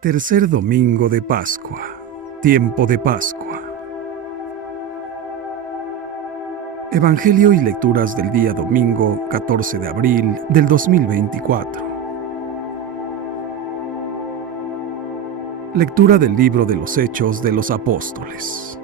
Tercer domingo de Pascua, tiempo de Pascua. Evangelio y lecturas del día domingo 14 de abril del 2024. Lectura del libro de los Hechos de los Apóstoles.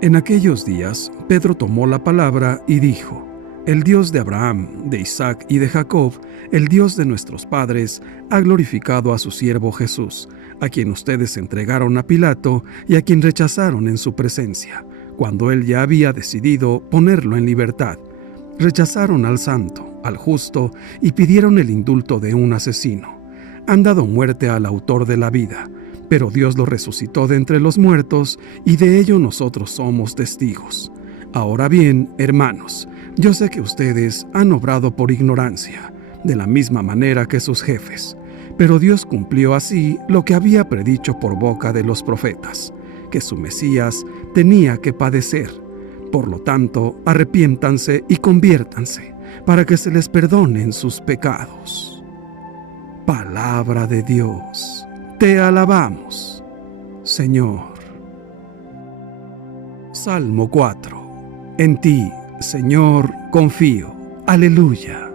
En aquellos días, Pedro tomó la palabra y dijo: El Dios de Abraham, de Isaac y de Jacob, el Dios de nuestros padres, ha glorificado a su siervo Jesús, a quien ustedes entregaron a Pilato y a quien rechazaron en su presencia, cuando él ya había decidido ponerlo en libertad. Rechazaron al santo, al justo, y pidieron el indulto de un asesino. Han dado muerte al autor de la vida, pero Dios lo resucitó de entre los muertos, y de ello nosotros somos testigos. Ahora bien, hermanos, yo sé que ustedes han obrado por ignorancia, de la misma manera que sus jefes, pero Dios cumplió así lo que había predicho por boca de los profetas, que su Mesías tenía que padecer. Por lo tanto, arrepiéntanse y conviértanse, para que se les perdonen sus pecados. Palabra de Dios. Te alabamos, Señor. Salmo 4. En ti, Señor, confío. Aleluya.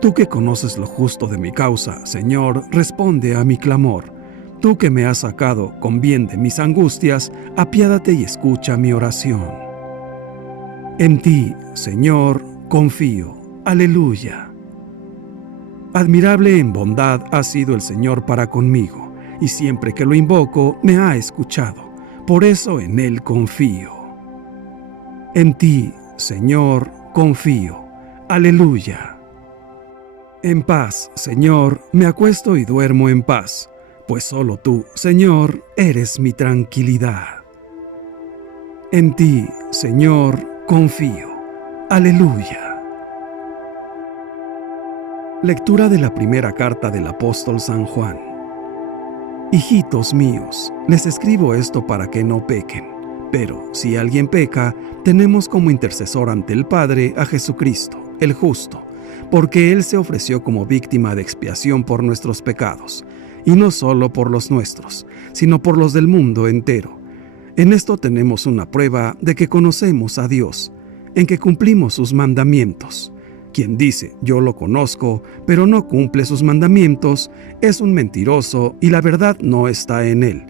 Tú que conoces lo justo de mi causa, Señor, responde a mi clamor. Tú que me has sacado con bien de mis angustias, apiádate y escucha mi oración. En ti, Señor, confío. Aleluya. Admirable en bondad ha sido el Señor para conmigo, y siempre que lo invoco me ha escuchado. Por eso en Él confío. En ti, Señor, confío. Aleluya. En paz, Señor, me acuesto y duermo en paz, pues solo tú, Señor, eres mi tranquilidad. En ti, Señor, confío. Aleluya. Lectura de la primera carta del apóstol San Juan. Hijitos míos, les escribo esto para que no pequen. Pero si alguien peca, tenemos como intercesor ante el Padre a Jesucristo, el justo, porque Él se ofreció como víctima de expiación por nuestros pecados, y no solo por los nuestros, sino por los del mundo entero. En esto tenemos una prueba de que conocemos a Dios, en que cumplimos sus mandamientos. Quien dice, yo lo conozco, pero no cumple sus mandamientos, es un mentiroso y la verdad no está en él.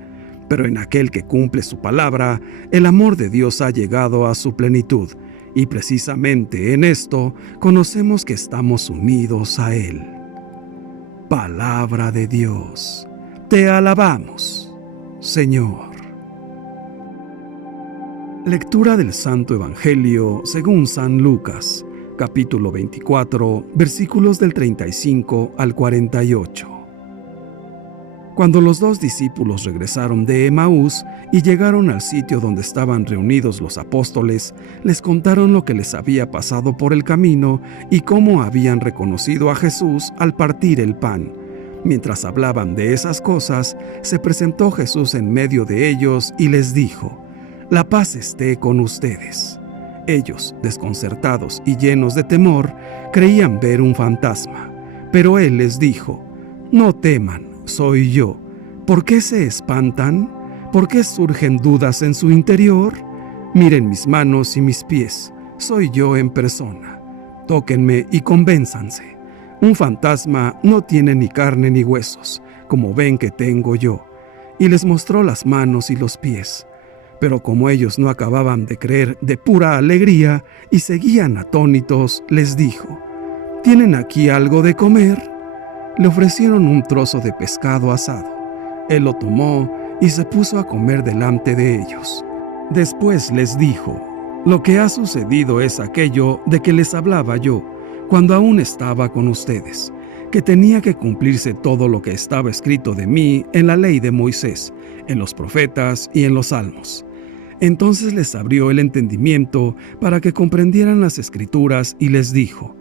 Pero en aquel que cumple su palabra, el amor de Dios ha llegado a su plenitud, y precisamente en esto conocemos que estamos unidos a Él. Palabra de Dios. Te alabamos, Señor. Lectura del Santo Evangelio según San Lucas, capítulo 24, versículos del 35 al 48. Cuando los dos discípulos regresaron de Emaús y llegaron al sitio donde estaban reunidos los apóstoles, les contaron lo que les había pasado por el camino y cómo habían reconocido a Jesús al partir el pan. Mientras hablaban de esas cosas, se presentó Jesús en medio de ellos y les dijo: «La paz esté con ustedes». Ellos, desconcertados y llenos de temor, creían ver un fantasma. Pero él les dijo: «No teman. Soy yo. ¿Por qué se espantan? ¿Por qué surgen dudas en su interior? Miren mis manos y mis pies. Soy yo en persona. Tóquenme y convénzanse. Un fantasma no tiene ni carne ni huesos, como ven que tengo yo». Y les mostró las manos y los pies. Pero como ellos no acababan de creer de pura alegría y seguían atónitos, les dijo: ¿Tienen aquí algo de comer? Le ofrecieron un trozo de pescado asado. Él lo tomó y se puso a comer delante de ellos. Después les dijo: «Lo que ha sucedido es aquello de que les hablaba yo, cuando aún estaba con ustedes, que tenía que cumplirse todo lo que estaba escrito de mí en la ley de Moisés, en los profetas y en los salmos». Entonces les abrió el entendimiento para que comprendieran las Escrituras y les dijo: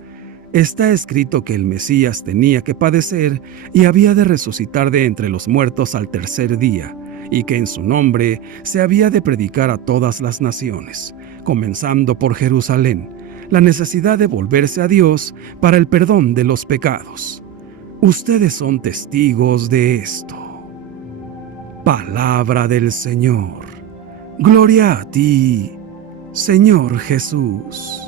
«Está escrito que el Mesías tenía que padecer y había de resucitar de entre los muertos al tercer día, y que en su nombre se había de predicar a todas las naciones, comenzando por Jerusalén, la necesidad de volverse a Dios para el perdón de los pecados». Ustedes son testigos de esto. Palabra del Señor. Gloria a ti, Señor Jesús.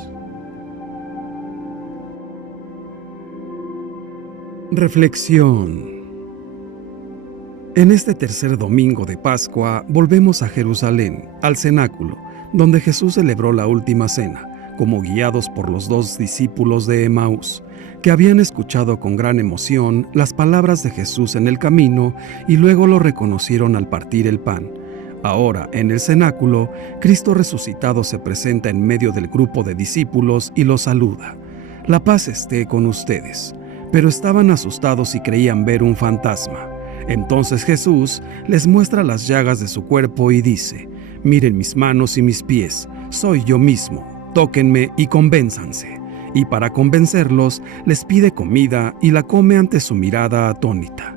Reflexión. En este tercer domingo de Pascua volvemos a Jerusalén, al cenáculo, donde Jesús celebró la última cena, como guiados por los 2 discípulos de Emaús, que habían escuchado con gran emoción las palabras de Jesús en el camino y luego lo reconocieron al partir el pan. Ahora, en el cenáculo, Cristo resucitado se presenta en medio del grupo de discípulos y los saluda. La paz esté con ustedes. Pero estaban asustados y creían ver un fantasma. Entonces Jesús les muestra las llagas de su cuerpo y dice: miren mis manos y mis pies, soy yo mismo, tóquenme y convénzanse. Y para convencerlos, les pide comida y la come ante su mirada atónita.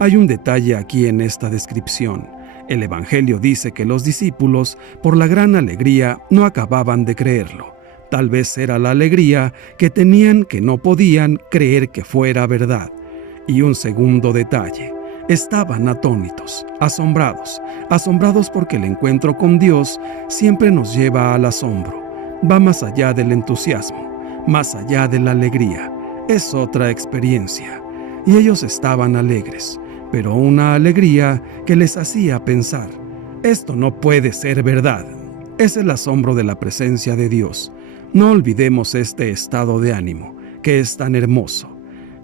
Hay un detalle aquí en esta descripción. El Evangelio dice que los discípulos, por la gran alegría, no acababan de creerlo. Tal vez era la alegría que tenían que no podían creer que fuera verdad. Y un segundo detalle. Estaban atónitos, asombrados porque el encuentro con Dios siempre nos lleva al asombro. Va más allá del entusiasmo, más allá de la alegría. Es otra experiencia. Y ellos estaban alegres, pero una alegría que les hacía pensar: esto no puede ser verdad. Es el asombro de la presencia de Dios. No olvidemos este estado de ánimo, que es tan hermoso.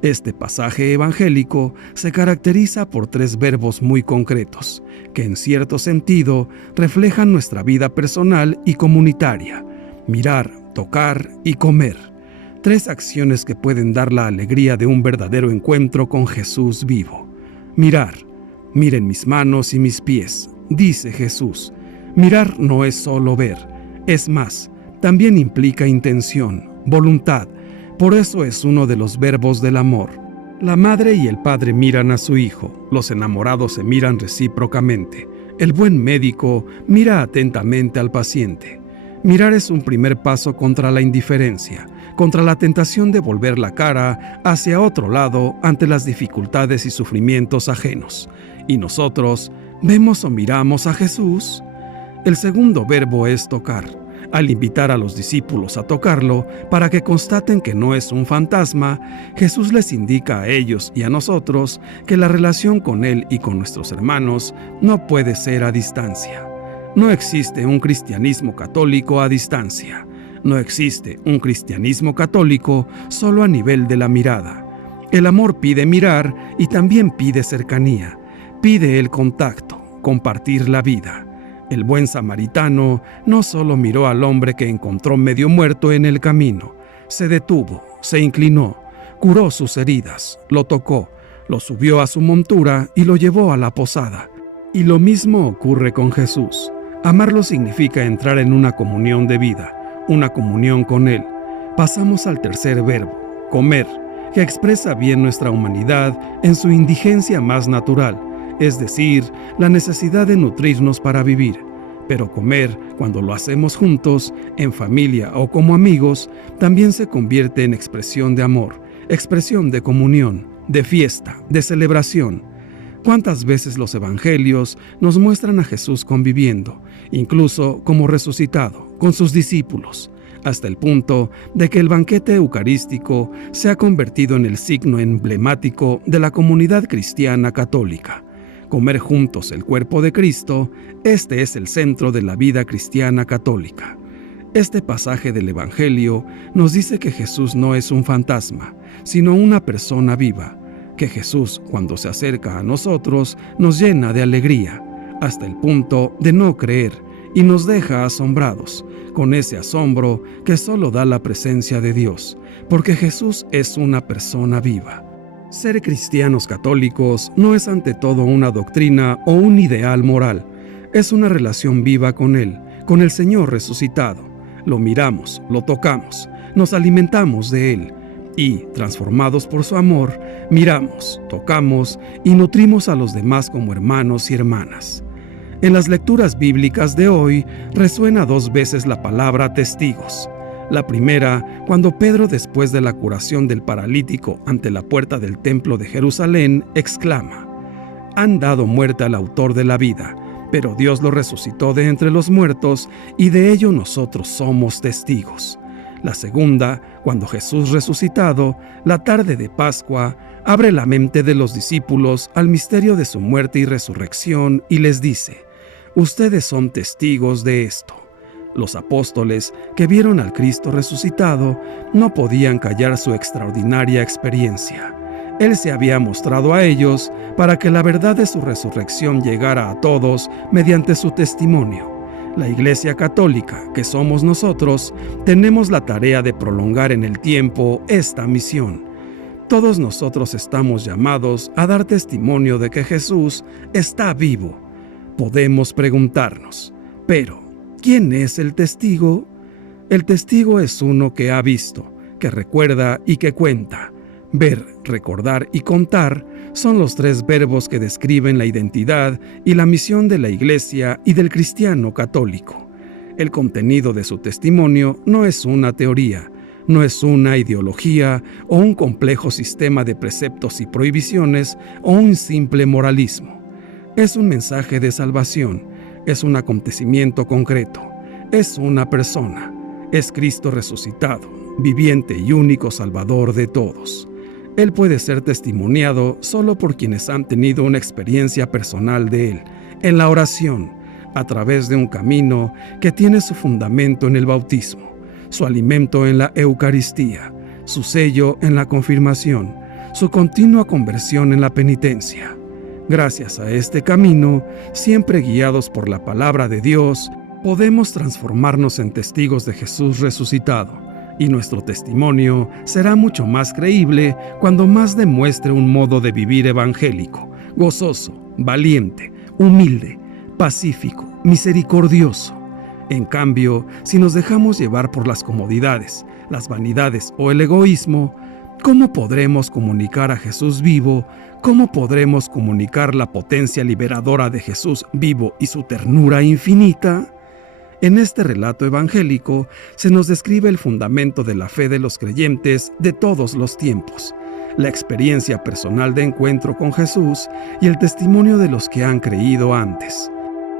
Este pasaje evangélico se caracteriza por 3 verbos muy concretos, que en cierto sentido reflejan nuestra vida personal y comunitaria: mirar, tocar y comer. 3 acciones que pueden dar la alegría de un verdadero encuentro con Jesús vivo. Mirar. Miren mis manos y mis pies, dice Jesús. Mirar no es solo ver, es más, también implica intención, voluntad. Por eso es uno de los verbos del amor. La madre y el padre miran a su hijo, los enamorados se miran recíprocamente. El buen médico mira atentamente al paciente. Mirar es un primer paso contra la indiferencia, contra la tentación de volver la cara hacia otro lado ante las dificultades y sufrimientos ajenos. ¿Y nosotros vemos o miramos a Jesús? El segundo verbo es tocar. Al invitar a los discípulos a tocarlo para que constaten que no es un fantasma, Jesús les indica a ellos y a nosotros que la relación con Él y con nuestros hermanos no puede ser a distancia. No existe un cristianismo católico a distancia. No existe un cristianismo católico solo a nivel de la mirada. El amor pide mirar y también pide cercanía. Pide el contacto, compartir la vida. El buen samaritano no solo miró al hombre que encontró medio muerto en el camino, se detuvo, se inclinó, curó sus heridas, lo tocó, lo subió a su montura y lo llevó a la posada. Y lo mismo ocurre con Jesús. Amarlo significa entrar en una comunión de vida, una comunión con Él. Pasamos al tercer verbo, comer, que expresa bien nuestra humanidad en su indigencia más natural, es decir, la necesidad de nutrirnos para vivir. Pero comer, cuando lo hacemos juntos, en familia o como amigos, también se convierte en expresión de amor, expresión de comunión, de fiesta, de celebración. ¿Cuántas veces los evangelios nos muestran a Jesús conviviendo, incluso como resucitado, con sus discípulos, hasta el punto de que el banquete eucarístico se ha convertido en el signo emblemático de la comunidad cristiana católica? Comer juntos el cuerpo de Cristo, este es el centro de la vida cristiana católica. Este pasaje del Evangelio nos dice que Jesús no es un fantasma, sino una persona viva, que Jesús, cuando se acerca a nosotros, nos llena de alegría, hasta el punto de no creer, y nos deja asombrados, con ese asombro que solo da la presencia de Dios, porque Jesús es una persona viva. Ser cristianos católicos no es ante todo una doctrina o un ideal moral, es una relación viva con Él, con el Señor resucitado. Lo miramos, lo tocamos, nos alimentamos de Él y, transformados por su amor, miramos, tocamos y nutrimos a los demás como hermanos y hermanas. En las lecturas bíblicas de hoy resuena 2 veces la palabra testigos. La primera, cuando Pedro, después de la curación del paralítico ante la puerta del templo de Jerusalén, exclama: «Han dado muerte al autor de la vida, pero Dios lo resucitó de entre los muertos, y de ello nosotros somos testigos». La segunda, cuando Jesús resucitado, la tarde de Pascua, abre la mente de los discípulos al misterio de su muerte y resurrección y les dice: «Ustedes son testigos de esto». Los apóstoles, que vieron al Cristo resucitado, no podían callar su extraordinaria experiencia. Él se había mostrado a ellos para que la verdad de su resurrección llegara a todos mediante su testimonio. La Iglesia Católica, que somos nosotros, tenemos la tarea de prolongar en el tiempo esta misión. Todos nosotros estamos llamados a dar testimonio de que Jesús está vivo. Podemos preguntarnos, pero ¿quién es el testigo? El testigo es uno que ha visto, que recuerda y que cuenta. Ver, recordar y contar son los tres verbos que describen la identidad y la misión de la Iglesia y del cristiano católico. El contenido de su testimonio no es una teoría, no es una ideología o un complejo sistema de preceptos y prohibiciones o un simple moralismo. Es un mensaje de salvación, es un acontecimiento concreto, es una persona, es Cristo resucitado, viviente y único Salvador de todos. Él puede ser testimoniado solo por quienes han tenido una experiencia personal de Él, en la oración, a través de un camino que tiene su fundamento en el bautismo, su alimento en la Eucaristía, su sello en la confirmación, su continua conversión en la penitencia. Gracias a este camino, siempre guiados por la palabra de Dios, podemos transformarnos en testigos de Jesús resucitado. Y nuestro testimonio será mucho más creíble cuando más demuestre un modo de vivir evangélico, gozoso, valiente, humilde, pacífico, misericordioso. En cambio, si nos dejamos llevar por las comodidades, las vanidades o el egoísmo, ¿cómo podremos comunicar a Jesús vivo? ¿Cómo podremos comunicar la potencia liberadora de Jesús vivo y su ternura infinita? En este relato evangélico se nos describe el fundamento de la fe de los creyentes de todos los tiempos, la experiencia personal de encuentro con Jesús y el testimonio de los que han creído antes.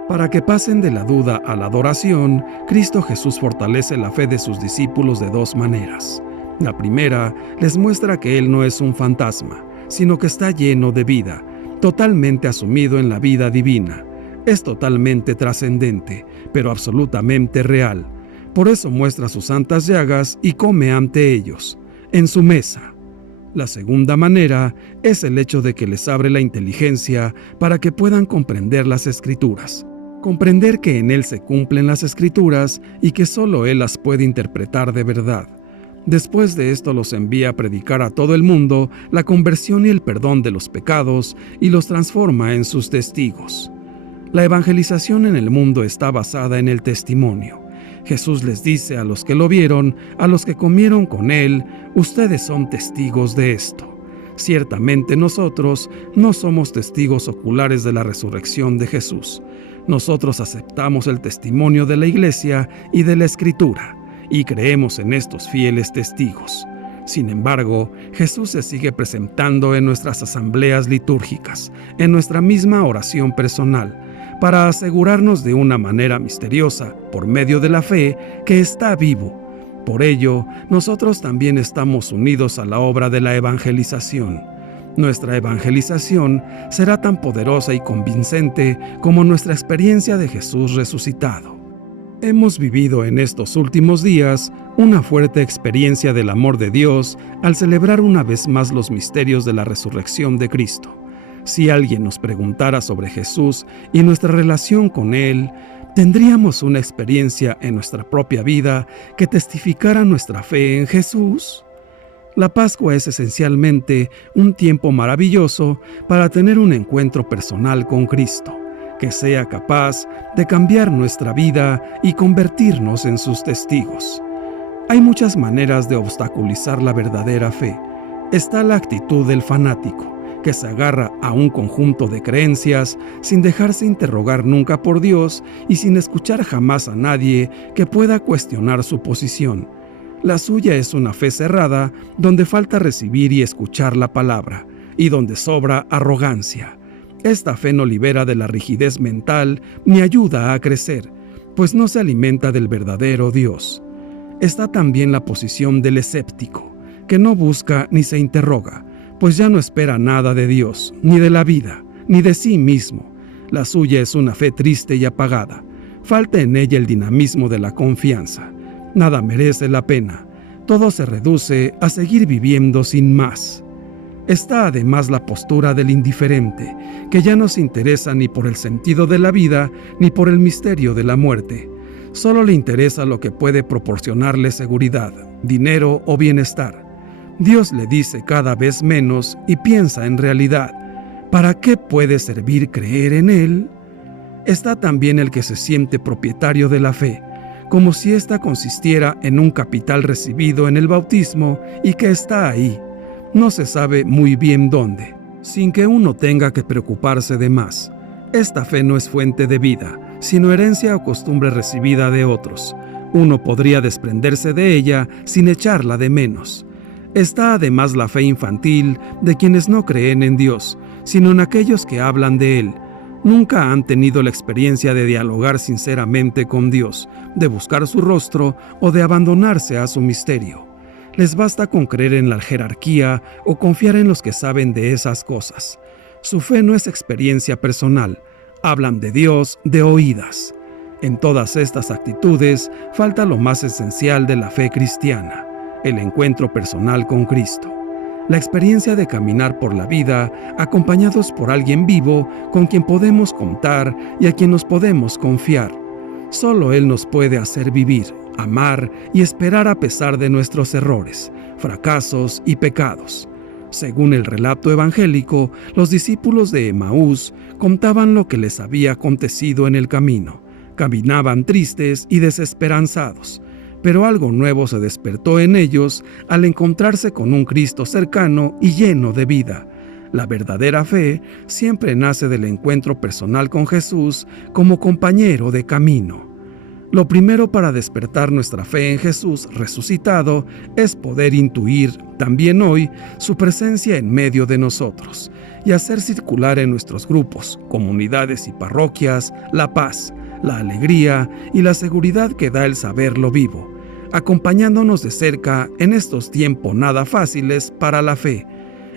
Para que pasen de la duda a la adoración, Cristo Jesús fortalece la fe de sus discípulos de dos maneras. La primera les muestra que Él no es un fantasma, sino que está lleno de vida, totalmente asumido en la vida divina. Es totalmente trascendente, pero absolutamente real. Por eso muestra sus santas llagas y come ante ellos, en su mesa. La segunda manera es el hecho de que les abre la inteligencia para que puedan comprender las Escrituras. Comprender que en Él se cumplen las Escrituras y que solo Él las puede interpretar de verdad. Después de esto los envía a predicar a todo el mundo la conversión y el perdón de los pecados y los transforma en sus testigos. La evangelización en el mundo está basada en el testimonio. Jesús les dice a los que lo vieron, a los que comieron con Él: ustedes son testigos de esto. Ciertamente nosotros no somos testigos oculares de la resurrección de Jesús. Nosotros aceptamos el testimonio de la Iglesia y de la Escritura, y creemos en estos fieles testigos. Sin embargo, Jesús se sigue presentando en nuestras asambleas litúrgicas, en nuestra misma oración personal, para asegurarnos de una manera misteriosa, por medio de la fe, que está vivo. Por ello, nosotros también estamos unidos a la obra de la evangelización. Nuestra evangelización será tan poderosa y convincente como nuestra experiencia de Jesús resucitado. Hemos vivido en estos últimos días una fuerte experiencia del amor de Dios al celebrar una vez más los misterios de la resurrección de Cristo. Si alguien nos preguntara sobre Jesús y nuestra relación con Él, ¿tendríamos una experiencia en nuestra propia vida que testificara nuestra fe en Jesús? La Pascua es esencialmente un tiempo maravilloso para tener un encuentro personal con Cristo, que sea capaz de cambiar nuestra vida y convertirnos en sus testigos. Hay muchas maneras de obstaculizar la verdadera fe. Está la actitud del fanático, que se agarra a un conjunto de creencias sin dejarse interrogar nunca por Dios y sin escuchar jamás a nadie que pueda cuestionar su posición. La suya es una fe cerrada, donde falta recibir y escuchar la palabra, y donde sobra arrogancia. Esta fe no libera de la rigidez mental ni ayuda a crecer, pues no se alimenta del verdadero Dios. Está también la posición del escéptico, que no busca ni se interroga, pues ya no espera nada de Dios, ni de la vida, ni de sí mismo. La suya es una fe triste y apagada. Falta en ella el dinamismo de la confianza. Nada merece la pena. Todo se reduce a seguir viviendo sin más. Está además la postura del indiferente, que ya no se interesa ni por el sentido de la vida ni por el misterio de la muerte. Solo le interesa lo que puede proporcionarle seguridad, dinero o bienestar. Dios le dice cada vez menos y piensa en realidad, ¿para qué puede servir creer en Él? Está también el que se siente propietario de la fe, como si ésta consistiera en un capital recibido en el bautismo y que está ahí, no se sabe muy bien dónde, sin que uno tenga que preocuparse de más. Esta fe no es fuente de vida, sino herencia o costumbre recibida de otros. Uno podría desprenderse de ella sin echarla de menos. Está además la fe infantil de quienes no creen en Dios, sino en aquellos que hablan de Él. Nunca han tenido la experiencia de dialogar sinceramente con Dios, de buscar su rostro o de abandonarse a su misterio. Les basta con creer en la jerarquía o confiar en los que saben de esas cosas. Su fe no es experiencia personal, hablan de Dios de oídas. En todas estas actitudes falta lo más esencial de la fe cristiana, el encuentro personal con Cristo. La experiencia de caminar por la vida acompañados por alguien vivo con quien podemos contar y a quien nos podemos confiar. Solo Él nos puede hacer vivir, amar y esperar a pesar de nuestros errores, fracasos y pecados. Según el relato evangélico, los discípulos de Emaús contaban lo que les había acontecido en el camino. Caminaban tristes y desesperanzados, pero algo nuevo se despertó en ellos al encontrarse con un Cristo cercano y lleno de vida. La verdadera fe siempre nace del encuentro personal con Jesús como compañero de camino. Lo primero para despertar nuestra fe en Jesús resucitado es poder intuir, también hoy, su presencia en medio de nosotros y hacer circular en nuestros grupos, comunidades y parroquias la paz, la alegría y la seguridad que da el saberlo vivo, acompañándonos de cerca en estos tiempos nada fáciles para la fe.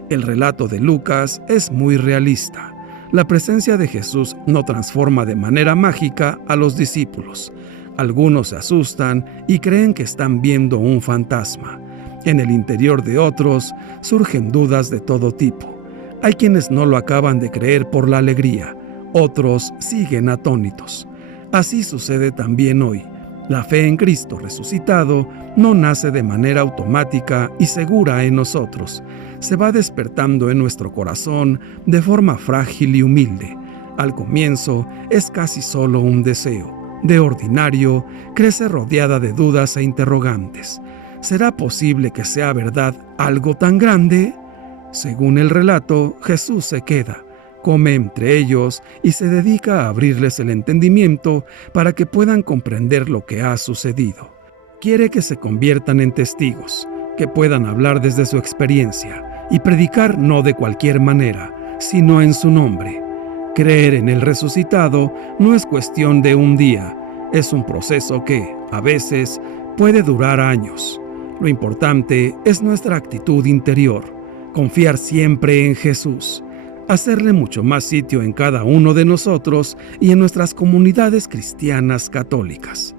El relato de Lucas es muy realista. La presencia de Jesús no transforma de manera mágica a los discípulos. Algunos se asustan y creen que están viendo un fantasma. En el interior de otros surgen dudas de todo tipo. Hay quienes no lo acaban de creer por la alegría, otros siguen atónitos. Así sucede también hoy. La fe en Cristo resucitado no nace de manera automática y segura en nosotros. Se va despertando en nuestro corazón de forma frágil y humilde. Al comienzo es casi solo un deseo. De ordinario, crece rodeada de dudas e interrogantes. ¿Será posible que sea verdad algo tan grande? Según el relato, Jesús se queda, come entre ellos y se dedica a abrirles el entendimiento para que puedan comprender lo que ha sucedido. Quiere que se conviertan en testigos, que puedan hablar desde su experiencia y predicar no de cualquier manera, sino en su nombre. Creer en el resucitado no es cuestión de un día, es un proceso que, a veces, puede durar años. Lo importante es nuestra actitud interior, confiar siempre en Jesús, hacerle mucho más sitio en cada uno de nosotros y en nuestras comunidades cristianas católicas.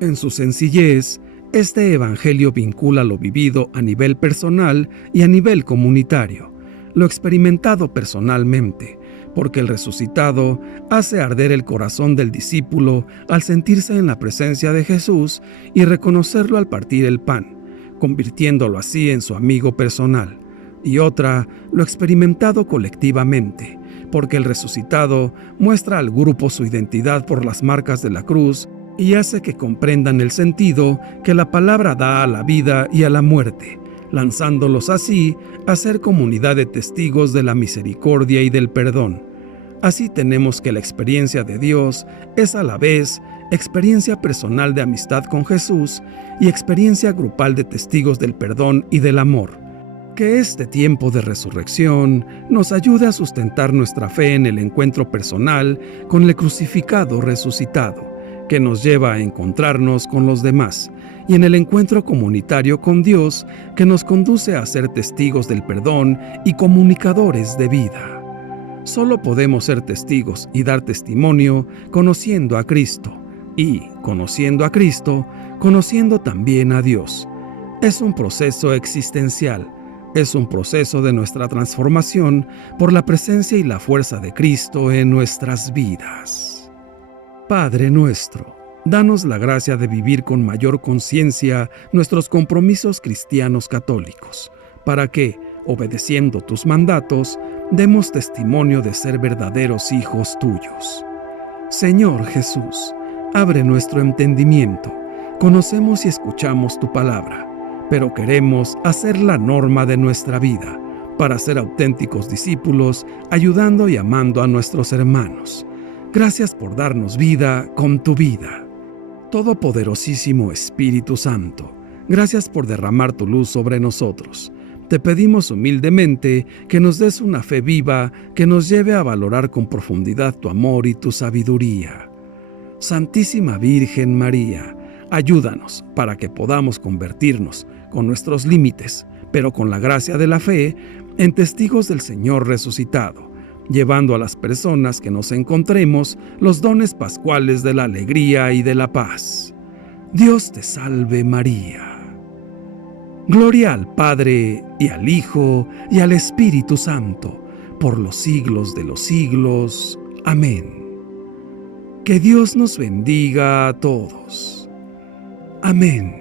En su sencillez, este evangelio vincula lo vivido a nivel personal y a nivel comunitario, lo experimentado personalmente, porque el resucitado hace arder el corazón del discípulo al sentirse en la presencia de Jesús y reconocerlo al partir el pan, convirtiéndolo así en su amigo personal. Y otra, lo experimentado colectivamente, porque el resucitado muestra al grupo su identidad por las marcas de la cruz y hace que comprendan el sentido que la palabra da a la vida y a la muerte, lanzándolos así a ser comunidad de testigos de la misericordia y del perdón. Así tenemos que la experiencia de Dios es a la vez experiencia personal de amistad con Jesús y experiencia grupal de testigos del perdón y del amor. Que este tiempo de resurrección nos ayude a sustentar nuestra fe en el encuentro personal con el crucificado resucitado, que nos lleva a encontrarnos con los demás, y en el encuentro comunitario con Dios, que nos conduce a ser testigos del perdón y comunicadores de vida. Solo podemos ser testigos y dar testimonio conociendo a Cristo, y, conociendo a Cristo, conociendo también a Dios. Es un proceso existencial. Es un proceso de nuestra transformación por la presencia y la fuerza de Cristo en nuestras vidas. Padre nuestro, danos la gracia de vivir con mayor conciencia nuestros compromisos cristianos católicos, para que, obedeciendo tus mandatos, demos testimonio de ser verdaderos hijos tuyos. Señor Jesús, abre nuestro entendimiento. Conocemos y escuchamos tu palabra, pero queremos hacer la norma de nuestra vida para ser auténticos discípulos, ayudando y amando a nuestros hermanos. Gracias por darnos vida con tu vida. Todopoderosísimo Espíritu Santo, gracias por derramar tu luz sobre nosotros. Te pedimos humildemente que nos des una fe viva que nos lleve a valorar con profundidad tu amor y tu sabiduría. Santísima Virgen María, ayúdanos para que podamos convertirnos con nuestros límites, pero con la gracia de la fe, en testigos del Señor resucitado, llevando a las personas que nos encontremos los dones pascuales de la alegría y de la paz. Dios te salve María. Gloria al Padre, y al Hijo, y al Espíritu Santo, por los siglos de los siglos. Amén. Que Dios nos bendiga a todos. Amén.